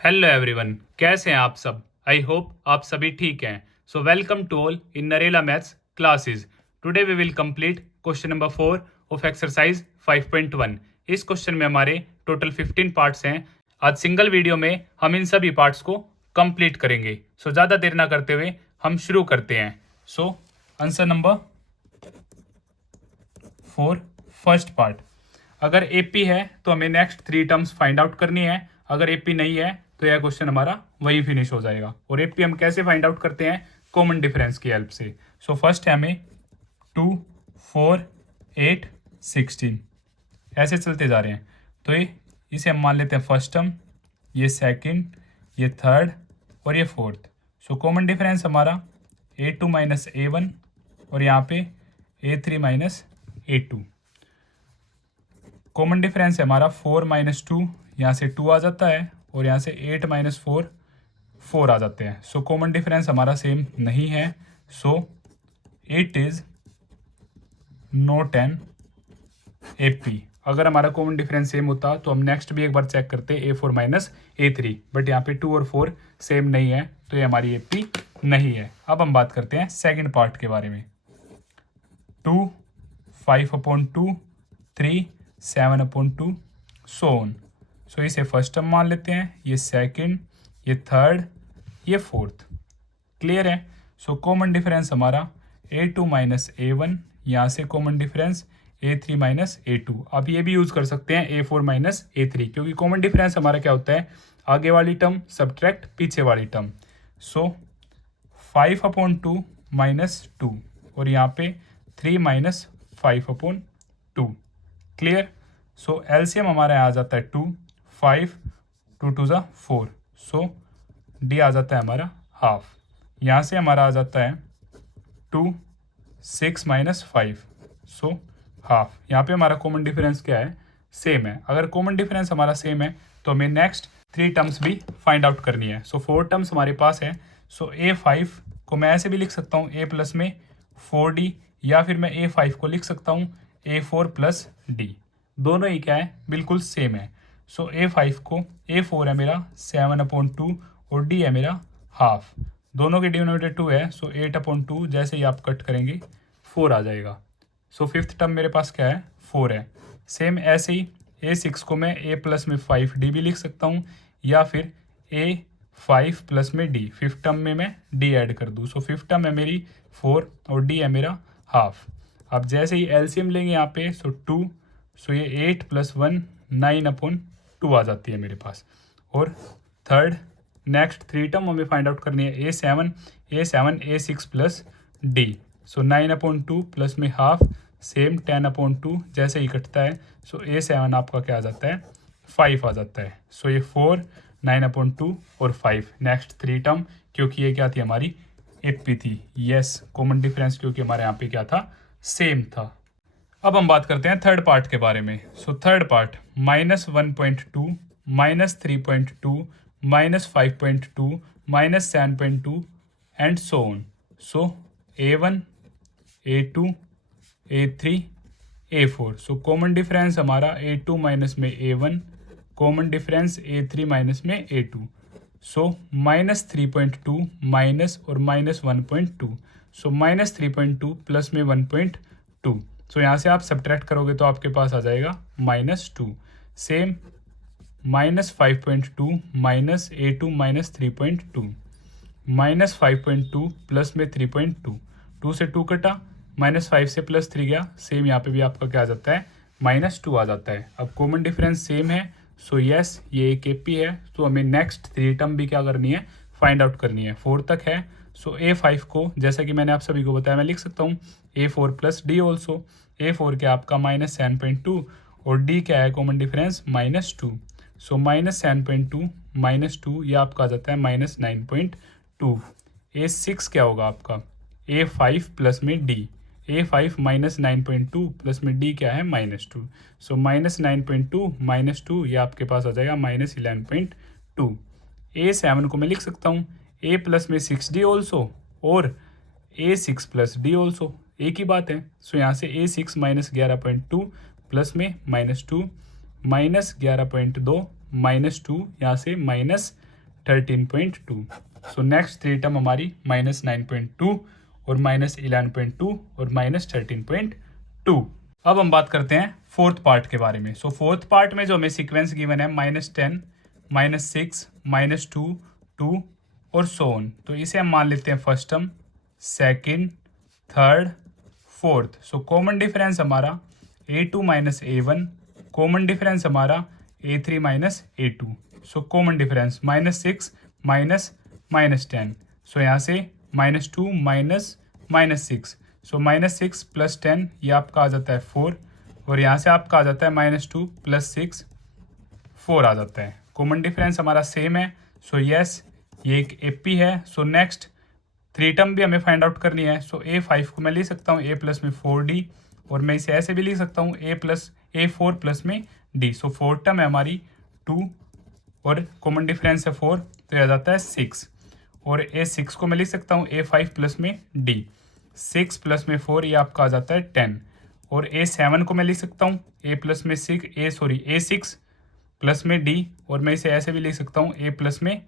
Hello everyone, कैसे हैं आप सब। आई होप आप सभी ठीक हैं। So welcome to all in Narela maths classes. Today we will complete question number 4 of exercise 5.1। इस क्वेश्चन में हमारे टोटल 15 पार्ट्स हैं। आज सिंगल वीडियो में हम इन सभी पार्ट्स को कंप्लीट करेंगे। सो ज़्यादा देर ना करते हुए हम शुरू करते हैं। So answer number 4, first part. अगर एपी है तो हमें नेक्स्ट 3 टर्म्स फाइंड आउट करनी है। अगर एपी नहीं है तो यह क्वेश्चन हमारा वही फिनिश हो जाएगा। और एपी हम कैसे फाइंड आउट करते हैं? कॉमन डिफरेंस की हेल्प से। सो फर्स्ट है हमें 2, 4, 8, 16 ऐसे चलते जा रहे हैं। तो ये इसे हम मान लेते हैं फर्स्ट टर्म, ये सेकंड, ये थर्ड और ये फोर्थ। सो कॉमन डिफरेंस हमारा A2 माइनस A1 और यहाँ पे A3 minus A2। Common difference है हमारा 4 माइनस 2, यहाँ से 2 आ जाता है और यहाँ से 8 माइनस 4 4 आ जाते हैं। सो कॉमन डिफरेंस हमारा सेम नहीं है। So it is not an AP. अगर हमारा कॉमन डिफरेंस सेम होता तो हम नेक्स्ट भी एक बार चेक करते A4 माइनस A3, बट यहाँ पे 2 और 4 सेम नहीं है तो ये हमारी एपी नहीं है। अब हम बात करते हैं सेकंड पार्ट के बारे में। 2, 5/2, 3, 7/2 सो ऑन। सो इसे फर्स्ट टर्म मान लेते हैं, ये सेकंड, ये थर्ड, ये फोर्थ। क्लियर है। सो कॉमन डिफरेंस हमारा A2 माइनस A1, यहाँ से common difference A3 minus A2। आप ये भी यूज़ कर सकते हैं A4 माइनस A3, क्योंकि कॉमन डिफरेंस हमारा क्या होता है? आगे वाली टर्म सब्ट्रैक्ट पीछे वाली टर्म। सो 5/2 माइनस 2 और यहाँ पे 3 माइनस 5/2। क्लियर। सो एलसीएम हमारा आ जाता है 2, 5, 2 2 ज़ा 4। सो डी आ जाता है हमारा हाफ। यहाँ से हमारा आ जाता है 2, 6 माइनस 5। So half. यहाँ पे हमारा कॉमन डिफरेंस क्या है? सेम है। अगर कॉमन डिफरेंस हमारा सेम है तो हमें नेक्स्ट 3 टर्म्स भी फाइंड आउट करनी है। सो 4 टर्म्स हमारे पास है। सो A5 को मैं ऐसे भी लिख सकता हूँ A प्लस में 4D, या फिर मैं A5 को लिख सकता हूँ A4 प्लस डी। दोनों ही क्या है? बिल्कुल सेम है। सो A5 को A4 है मेरा 7/2 और D है मेरा हाफ। दोनों के डिनोमिनेटर 2 है। सो 8/2 जैसे ही आप कट करेंगे 4 आ जाएगा। सो फिफ्थ टर्म मेरे पास क्या है? 4 है। सेम ऐसे ही A6 को मैं A प्लस में 5D भी लिख सकता हूँ, या फिर A5 प्लस में D। फिफ्थ टर्म में मैं D ऐड कर दूँ। सो फिफ्थ टर्म है मेरी 4 और D है मेरा हाफ। अब जैसे ही एलसीएम लेंगे यहाँ पे, सो 2, सो ये 8 प्लस 1 9/2 आ जाती है मेरे पास। और थर्ड नेक्स्ट 3 टर्म हमें फाइंड आउट करनी है। A7 A6 plus D। सो 9/2 प्लस में हाफ, सेम 10/2 जैसे ही कटता है। सो A7 आपका क्या आ जाता है? 5 आ जाता है। सो ये 4, 9/2 और 5 नेक्स्ट 3 टर्म, क्योंकि ये क्या थी हमारी? एपी थी। यस, कॉमन डिफरेंस क्योंकि हमारे यहाँ पे क्या था? सेम था। अब हम बात करते हैं थर्ड पार्ट के बारे में। So third part -1.2, -3.2, -5.2, -7.2 and so on. So A1, A2, A3, A4। So common difference हमारा A2 माइनस में A1, common difference A3 minus में A2। सो -3.2 माइनस और -1.2। सो -3.2 प्लस में 1.2। सो यहाँ से आप सब्ट्रैक्ट करोगे तो आपके पास आ जाएगा -2। Same -5.2 minus A2 minus 3.2, -5.2 plus में 3.2। 2 से 2 कटा, -5 से +3 गया। सेम यहाँ पे भी आपका क्या आ जाता है? -2 आ जाता है। अब कॉमन डिफरेंस सेम है। सो यस, ये एक एपी है। तो हमें नेक्स्ट 3 टर्म भी क्या करनी है? फाइंड आउट करनी है। 4 तक है। सो A5 को जैसा कि मैंने आप सभी को बताया, मैं लिख सकता हूँ A4 plus D also. A4 क्या आपका -7.2 और D क्या है? Common difference -2। सो -7.2 -2 ये आपका आ जाता है -9.2। A6 क्या होगा आपका? A5 प्लस में D। A5 -9.2 प्लस में D क्या है? -2। सो -9.2 -2 ये आपके पास आ जाएगा -11.2। A7 को मैं लिख सकता हूँ A प्लस में 6D ऑल्सो और A6 प्लस D ऑल्सो, एक ही बात है। सो यहाँ से A6 -11.2 प्लस में -2, -11.2 -2, यहाँ से 13.2। सो नेक्स्ट थ्री टर्म हमारी -9.2 और -11.2 और -13.2। अब हम बात करते हैं फोर्थ पार्ट के बारे में। सो फोर्थ पार्ट में जो हमें सीक्वेंस गिवन है -10, -6, -2, 2 और सो ऑन, तो इसे हम मान लेते हैं first term, second, third, fourth. सो कॉमन डिफरेंस हमारा a2 - a1, कॉमन डिफरेंस हमारा a3 - a2। सो कॉमन डिफरेंस -6 -10। सो यहाँ से -2 -6, सो -6 + 10 ये आपका आ जाता है 4, और यहाँ से आपका आ जाता है -2 + 6 4 आ जाता है। कॉमन डिफरेंस हमारा सेम है। सो यस, ये एक एपी है। सो नेक्स्ट थ्री टर्म भी हमें फाइंड आउट करनी है। सो a5 को मैं लिख सकता हूँ a+ में 4d, और मैं इसे ऐसे भी लिख सकता हूँ a4+ में d। सो फोर्थ टर्म है हमारी 2 और कॉमन डिफरेंस है 4, तो यह आ जाता है 6, और a6 को मैं लिख सकता हूँ a5+ में d। 6 + में 4 ये आपका आ जाता है 10, और a7 को मैं लिख सकता हूँ a6+ में d, और मैं इसे ऐसे भी लिख सकता हूँ a+ में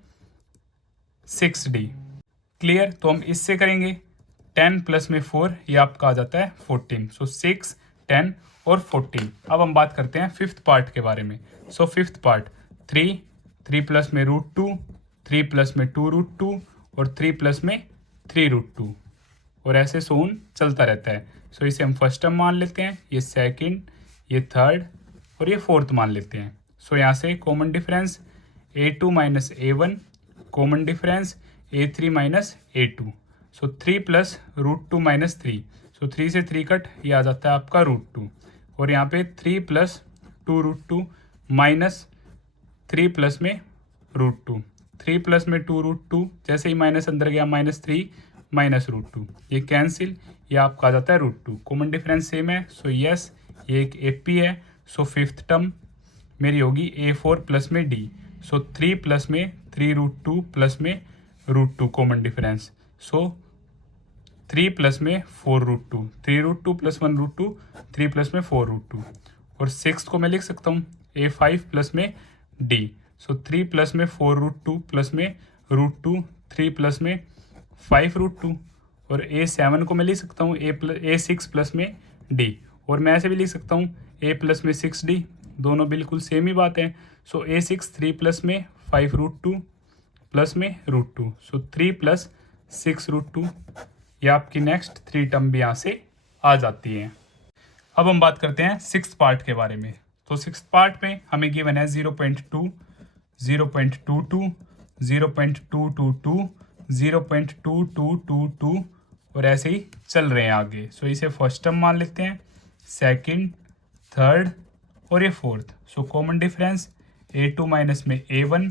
6d। क्लियर? तो हम इससे करेंगे 10 + में 4 ये आपका आ जाता है 14। सो 6, 10 और 14। अब हम बात करते हैं फिफ्थ पार्ट के बारे में। सो फिफ्थ पार्ट 3, 3+ में √2, 3+ में 2√2 और 3+ में 3√2, और ऐसे सोन चलता रहता है। सो इसे हम फर्स्ट टर्म मान लेते हैं, ये सेकंड, ये थर्ड और ये फोर्थ मान लेते हैं। सो यहाँ से common difference a2 - a1, common difference a3 - a2। सो 3 + √2 - 3, सो 3 से 3 कट, ये आ जाता है आपका √2, और यहाँ पे 3 + 2√2 - 3 + में √2, 3 + में 2√2, जैसे ही माइनस अंदर गया -3 -√2, ये कैंसिल, ये आपका आ जाता है √2। कॉमन डिफरेंस सेम है। सो यस, ये एक एपी है। सो फिफ्थ टर्म मेरी होगी a4+ में d। सो 3 + में 3√2 + में √2 कॉमन डिफरेंस। सो 3 + में 4√2, 3√2 + 1√2, 3 + में 4√2, और 6 को मैं लिख सकता हूँ a5+ में d। सो 3 + में 4√2 + में √2, 3 + में 5√2, और a7 को मैं लिख सकता हूँ a6+ में d, और मैं ऐसे भी लिख सकता हूँ a+ में 6d, दोनों बिल्कुल सेम ही बात है। सो a6 3 + में 5√2 + में √2, सो 3 + 6√2, ये आपकी नेक्स्ट थ्री टर्म भी यहाँ से आ जाती है। अब हम बात करते हैं सिक्स्थ पार्ट के बारे में। तो सिक्स्थ पार्ट में हमें गिवन है 0.2, 0.22, 0.222, 0.2222, और ऐसे ही चल रहे हैं आगे। सो इसे फर्स्ट टर्म मान लेते हैं, सेकंड, थर्ड और ये फोर्थ। सो कॉमन डिफरेंस a2 - में a1,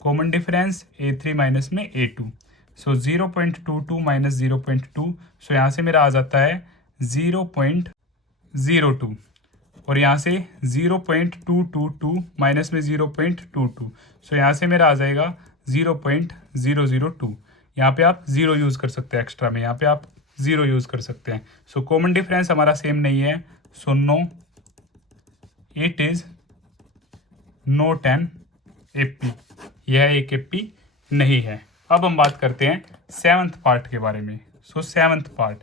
कॉमन डिफरेंस a3 - में a2। सो 0.22 - 0.2, सो यहाँ से मेरा आ जाता है 0.02, और यहाँ से 0.222 माइनस में 0.22, सो यहाँ से मेरा आ जाएगा 0.002। यहाँ पे आप ज़ीरो यूज़ कर सकते हैं, एक्स्ट्रा में यहाँ पे आप ज़ीरो यूज़ कर सकते हैं। सो कॉमन डिफरेंस हमारा सेम नहीं है। So no, it is not an AP, यह एक एपी नहीं है। अब हम बात करते हैं सेवन्थ पार्ट के बारे में। सो सेवन्थ पार्ट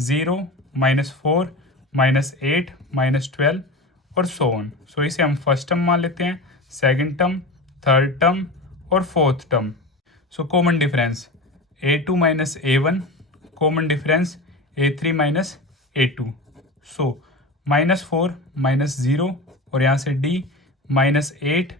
0, -4, -8, -12 और सो ऑन। सो इसे हम फर्स्ट टर्म मान लेते हैं, सेकंड टर्म, थर्ड टर्म और fourth term. So common difference a2 - a1, common difference a3 - a2। सो -4 -0, और यहाँ से d -8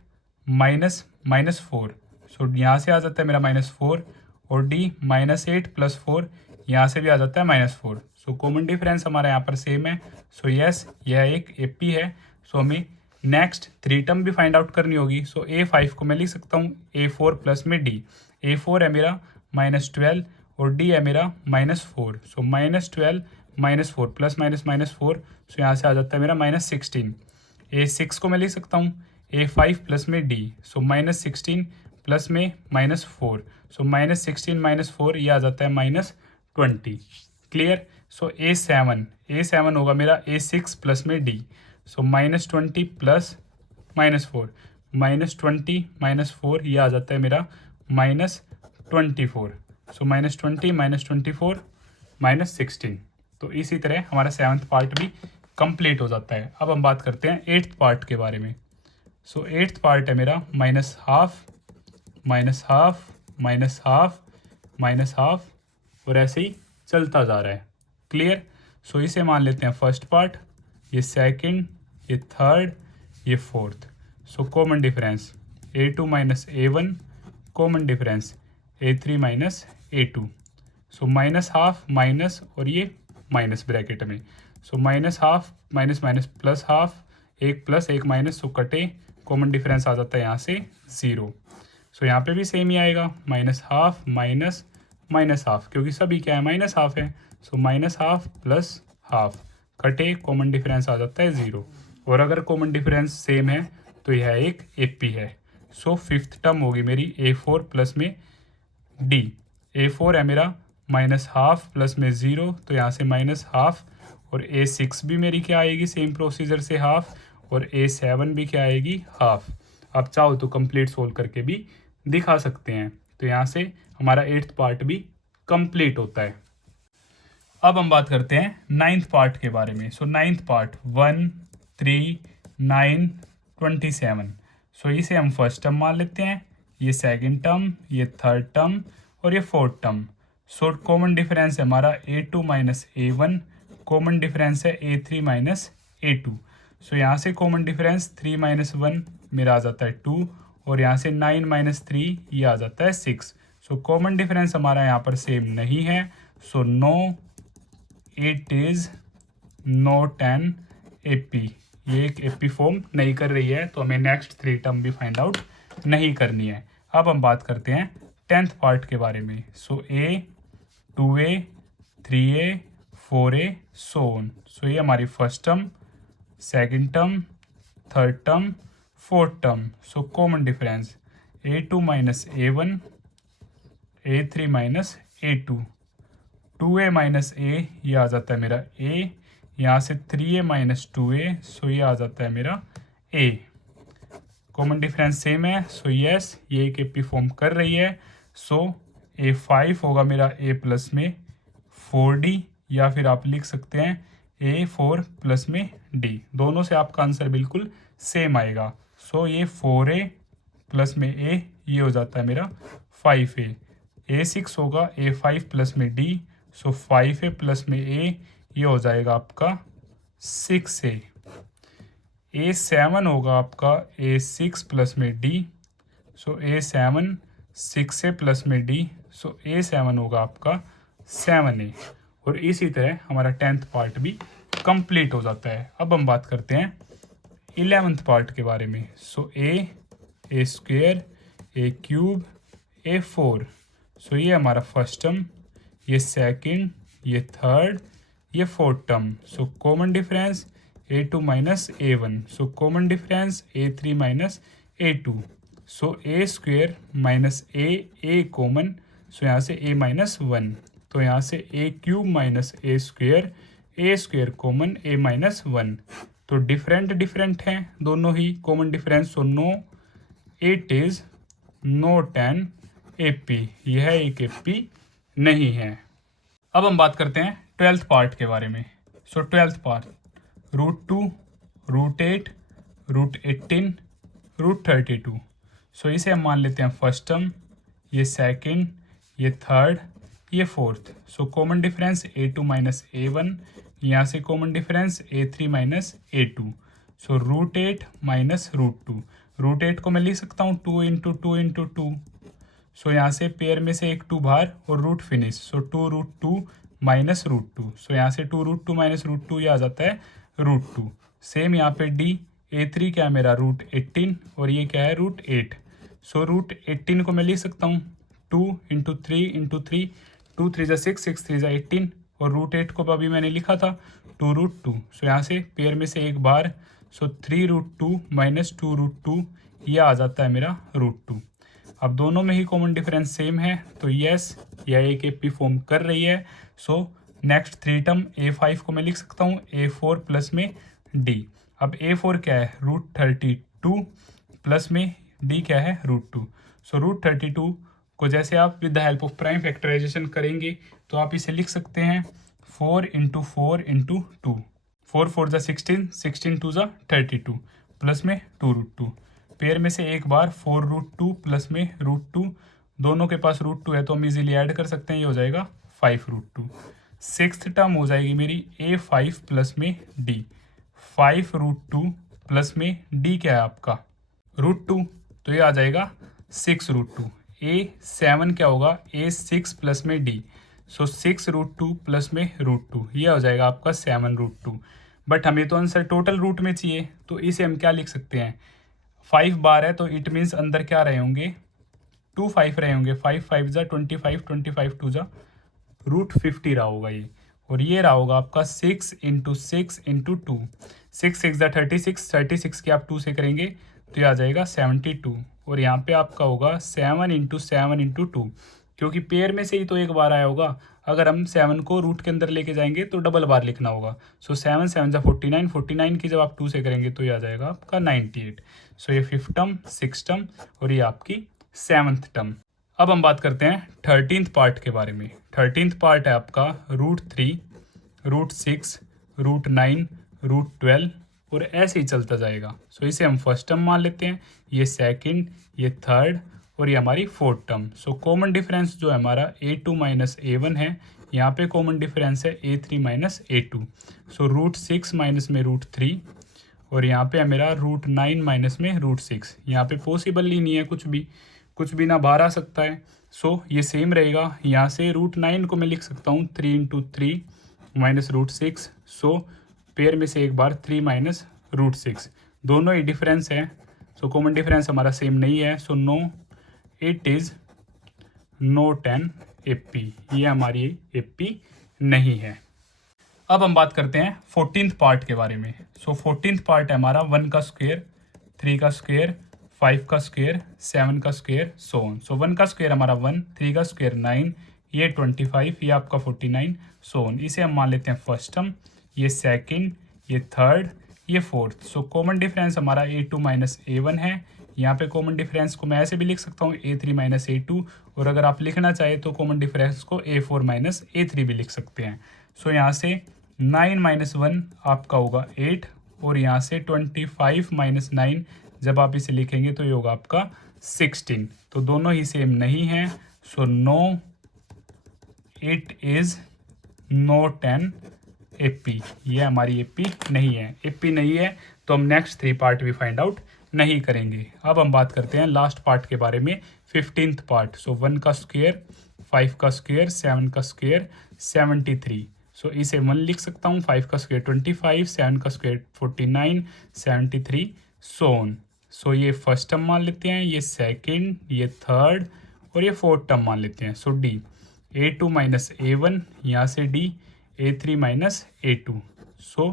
-4, सो यहाँ से आ जाता है मेरा -4, और d -8 + 4 यहाँ से भी आ जाता है -4। सो कॉमन डिफरेंस हमारा यहाँ पर सेम है। सो यस, यह एक एपी है। सो हमें नेक्स्ट थ्री टर्म भी फाइंड आउट करनी होगी। सो a5 को मैं लिख सकता हूँ a4+ में d। a4 है मेरा -12 और d है मेरा -4। सो -12 -4 ± -4, सो यहाँ से आ जाता है मेरा -16। a6 को मैं लिख सकता हूँ a5+ में d। सो -16 प्लस में -4, सो -16 -4 ये आ जाता है -20। क्लियर? सो a7 होगा मेरा a6+ में d। सो -20 प्लस -4, -20 -4 ये आ जाता है मेरा -24, सो -20 -24 -16। तो इसी तरह हमारा 7th पार्ट भी कंप्लीट हो जाता है। अब हम बात करते हैं 8th पार्ट के बारे में। सो 8th पार्ट है मेरा -12 -12 -12 -12 और ऐसे ही चलता जा रहा है। क्लियर। सो इसे मान लेते हैं फर्स्ट पार्ट, ये सेकंड, ये थर्ड, ये फोर्थ। सो common difference A2 -A1, common difference A3 -A2। सो -12 माइनस और ये माइनस ब्रैकेट में। सो -12 माइनस माइनस प्लस हाफ, एक प्लस एक माइनस, सो कटे, कॉमन डिफरेंस आ जाता है यहाँ से 0। सो यहाँ पे भी सेम ही आएगा, -12 माइनस -12, क्योंकि सभी क्या है -12 है। सो -12 प्लस हाफ, कटे, कॉमन डिफरेंस आ जाता है 0। और अगर कॉमन डिफरेंस सेम है तो यह एक AP है। सो 5th टर्म होगी मेरी A4 प्लस में D। A4 है मेरा -12 प्लस में 0, तो यहाँ से -12, और A6 भी मेरी क्या आएगी सेम प्रोसीजर से हाफ, और A7 भी क्या आएगी हाफ। आप चाहो तो कंप्लीट सोल्व करके भी दिखा सकते हैं। तो यहाँ से हमारा 8th पार्ट भी कंप्लीट होता है। अब हम बात करते हैं 9th पार्ट के बारे में। सो 9th पार्ट 1 3 9 27। सो इसे हम फर्स्ट टर्म मान लेते हैं, ये सेकंड टर्म, ये थर्ड टर्म और ये fourth term. So common difference है हमारा A2 -A1, कॉमन डिफरेंस है A3 -A2। सो यहाँ से कॉमन डिफरेंस 3 - 1 मेरा आ जाता है 2, और यहाँ से 9 - 3 ये आ जाता है 6। सो कॉमन डिफरेंस हमारा यहाँ पर सेम नहीं है। So no it is not an AP। ये एक AP फॉर्म नहीं कर रही है, तो हमें नेक्स्ट 3 टर्म भी फाइंड आउट नहीं करनी है। अब हम बात करते हैं 10th पार्ट के बारे में। So A 2A 3A 4A so on. सो ये हमारी first term, second term, third term, fourth term. So common difference A2 -A1, A3 -A2, 2A -A, ये आ जाता है मेरा A, यहाँ से 3A -2A, सो ये आ जाता है मेरा A। कॉमन डिफरेंस सेम है, सो यस ये एक AP फॉर्म कर रही है। सो A5 होगा मेरा A प्लस में 4D, या फिर आप लिख सकते हैं A4 प्लस में D। दोनों से आपका आंसर बिल्कुल सेम आएगा। सो ये 4A प्लस में A, ये हो जाता है मेरा 5A। A6 होगा A5 प्लस में D, सो 5A प्लस में A, ये हो जाएगा आपका 6A। A7 होगा आपका A6 प्लस में D, सो A7 6A प्लस में D, सो A7 होगा आपका 7A। और इसी तरह हमारा 10th पार्ट भी कंप्लीट हो जाता है। अब हम बात करते हैं 11th पार्ट के बारे में। So A square, A cube, A4। So ये हमारा फर्स्ट टर्म, ये सेकंड, ये थर्ड, ये fourth term. So common difference A2 -A1, so common difference A3 -A2। So A square minus A common, so यहाँ से A -1, तो यहाँ से A cube minus A square common A -1। तो different हैं दोनों ही common difference. So no it is not an AP, यह एक AP नहीं है। अब हम बात करते हैं 12th पार्ट के बारे में। सो 12th पार्ट √2, √8, √18, √32। सो इसे हम मान लेते हैं फर्स्ट टर्म, ये सेकंड, ये थर्ड, ये फोर्थ। सो कॉमन डिफरेंस A2 -A1, यहाँ से कॉमन डिफरेंस A3 -A2। सो √8 माइनस √2, √8 को मैं लिख सकता हूँ 2 × 2 × 2। सो यहाँ से पेयर में से एक 2 बाहर और रूट फिनिश, सो 2√2 माइनस √2। सो यहाँ से 2√2 माइनस √2 ये आ जाता है √2। सेम यहाँ पे D A3 क्या है मेरा √18, और ये क्या है √8। सो √18 को मैं लिख सकता हूँ 2 × 3 × 3, 2 3 6, 6 3 18, और √8 को अभी मैंने लिखा था 2√2। सो यहाँ से पेयर में से एक बार, सो 3√2 माइनस 2√2 ये आ जाता है मेरा √2। अब दोनों में ही कॉमन डिफरेंस सेम है, तो यस यह एक AP फॉर्म कर रही है। सो नेक्स्ट 3 टर्म A5 को मैं लिख सकता हूँ A4 प्लस में D। अब A4 क्या है √32 प्लस में D क्या है √2। सो √32 को जैसे आप with the help of prime factorization करेंगे तो आप इसे लिख सकते हैं 4 इंटू 4 इंटू 2, 4 4 ज़ा 16, 16 2 ज़ा 32 प्लस में 2√2। पेयर में से एक बार 4√2 प्लस में √2, दोनों के पास √2 है तो हम इजीली ऐड कर सकते हैं, ये हो जाएगा 5√2। सिक्स्थ टर्म हो जाएगी मेरी A5 प्लस में D, 5√2 प्लस में D क्या है आपका √2, तो ये आ जाएगा 6√2। A7 क्या होगा A6 प्लस में D, सो 6√2 प्लस में √2, ये हो जाएगा आपका 7√2। बट हमें तो आंसर टोटल रूट में चाहिए, तो इसे हम क्या लिख सकते हैं, 5 बार है तो इट मीन्स अंदर क्या रहे होंगे 2 5 रहे होंगे, 5 5 ज़ा 25, 25 2 ज़ा √50 रहा होगा ये, और ये रहा होगा आपका 6 इंटू 6 इंटू 2, 6 6 ज़ा 36, 36 के आप 2 से करेंगे तो ये आ जाएगा 72, और यहाँ पे आपका होगा 7 इंटू 7 इंटू 2, क्योंकि पेयर में से ही तो एक बार आया होगा, अगर हम 7 को रूट के अंदर लेके जाएंगे तो डबल बार लिखना होगा। सो 7 7 ज़ा 49, 49 की जब आप 2 से करेंगे तो ये आ जाएगा आपका 98। सो ये 5th टर्म, 6th टर्म और ये आपकी 7th टर्म। अब हम बात करते हैं 13th पार्ट के बारे में। 13th पार्ट है आपका √3, √6, √9, √12 और ऐसे ही चलता जाएगा। सो इसे हम फर्स्ट टर्म मान लेते हैं, ये सेकंड, ये थर्ड और ये हमारी fourth term. So common difference जो है हमारा A2 माइनस A1 है, यहाँ पे कॉमन डिफरेंस है A3 माइनस A2। सो √6 माइनस में √3 और यहाँ पे है मेरा √9 माइनस में √6। यहाँ पे पॉसिबल ही नहीं है, कुछ भी ना बाहर आ सकता है। सो ये सेम रहेगा, यहाँ से √9 को मैं लिख सकता हूँ 3 इंटू 3 माइनस √6। सो पेयर में से एक बार 3 माइनस √6, दोनों ही डिफरेंस है, सो कॉमन डिफरेंस हमारा सेम नहीं है। So no it is not an AP, ये हमारी AP नहीं है। अब हम बात करते हैं 14th पार्ट के बारे में। सो 14th पार्ट है हमारा 1 का स्क्वायर, 3 का स्क्वायर, 5 का स्क्वायर, 7 का स्क्वायर, सो ऑन। सो 1 का स्क्वायर हमारा 1, 3 का स्क्वायर 9, ये 25, ये आपका 49, सो ऑन। इसे हम मान लेते हैं फर्स्ट टर्म, ये सेकंड, ये थर्ड, ये फोर्थ। सो कॉमन डिफरेंस हमारा A2 माइनस A1 है, यहाँ पे कॉमन डिफरेंस को मैं ऐसे भी लिख सकता हूँ A3 माइनस A2, और अगर आप लिखना चाहें तो कॉमन डिफरेंस को A4 माइनस A3 भी लिख सकते हैं। सो यहाँ से 9 माइनस 1 आपका होगा 8, और यहाँ से 25 माइनस 9 जब आप इसे लिखेंगे तो ये होगा आपका 16, तो दोनों ही सेम नहीं है। So no it is not an AP, ये हमारी AP नहीं है। AP नहीं है तो हम नेक्स्ट 3 पार्ट भी फाइंड आउट नहीं करेंगे। अब हम बात करते हैं लास्ट पार्ट के बारे में, 15th पार्ट। सो 1 का स्क्वायर, 5 का स्क्वायर, 7 का स्क्वायर, 73। सो इसे 1 लिख सकता हूँ, 5 का स्क्वायर 25, 7 का स्क्वायर 49, 73, सो ऑन। सो ये फर्स्ट टर्म मान लेते हैं, ये सेकंड, ये थर्ड और ये फोर्थ टर्म मान लेते हैं। सो D, A2 माइनस A1, यहाँ से D, A3 माइनस A2। सो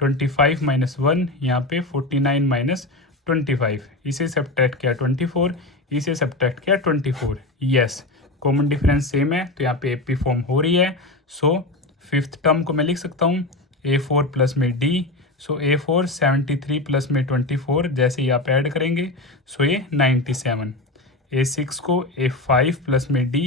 25 माइनस 1, यहाँ पे 49 माइनस 25, इसे सब्ट्रैक्ट किया 24, इसे सब्ट्रैक्ट किया 24। यस, कॉमन डिफरेंस सेम है तो यहाँ पे AP फॉर्म हो रही है। सो 5th टर्म को मैं लिख सकता हूँ A4 प्लस में D। सो A4 73 प्लस में 24, जैसे ही आप ऐड करेंगे सो ये 97। A6 को A5 प्लस में D,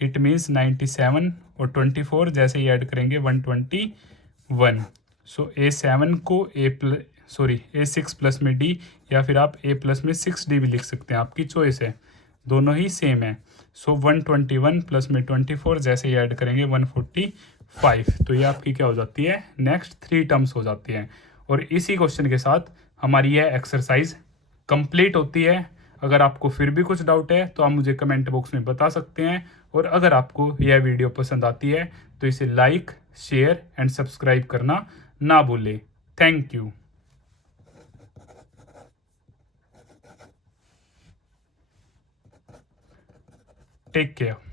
इट मीन्स 97 और 24 जैसे ही ऐड करेंगे 121। सो A7 को A6 प्लस में D, या फिर आप A प्लस में 6D भी लिख सकते हैं, आपकी चॉइस है, दोनों ही सेम है। सो 121 प्लस में 24 जैसे ही ऐड करेंगे 145, तो ये आपकी क्या हो जाती है, नेक्स्ट 3 टर्म्स हो जाती हैं। और इसी क्वेश्चन के साथ हमारी यह एक्सरसाइज कंप्लीट होती है। अगर आपको फिर भी कुछ डाउट है तो आप मुझे कमेंट बॉक्स में बता सकते हैं, और अगर आपको यह वीडियो पसंद आती है तो इसे लाइक, शेयर एंड सब्सक्राइब करना ना भूलें। Thank you. Take care.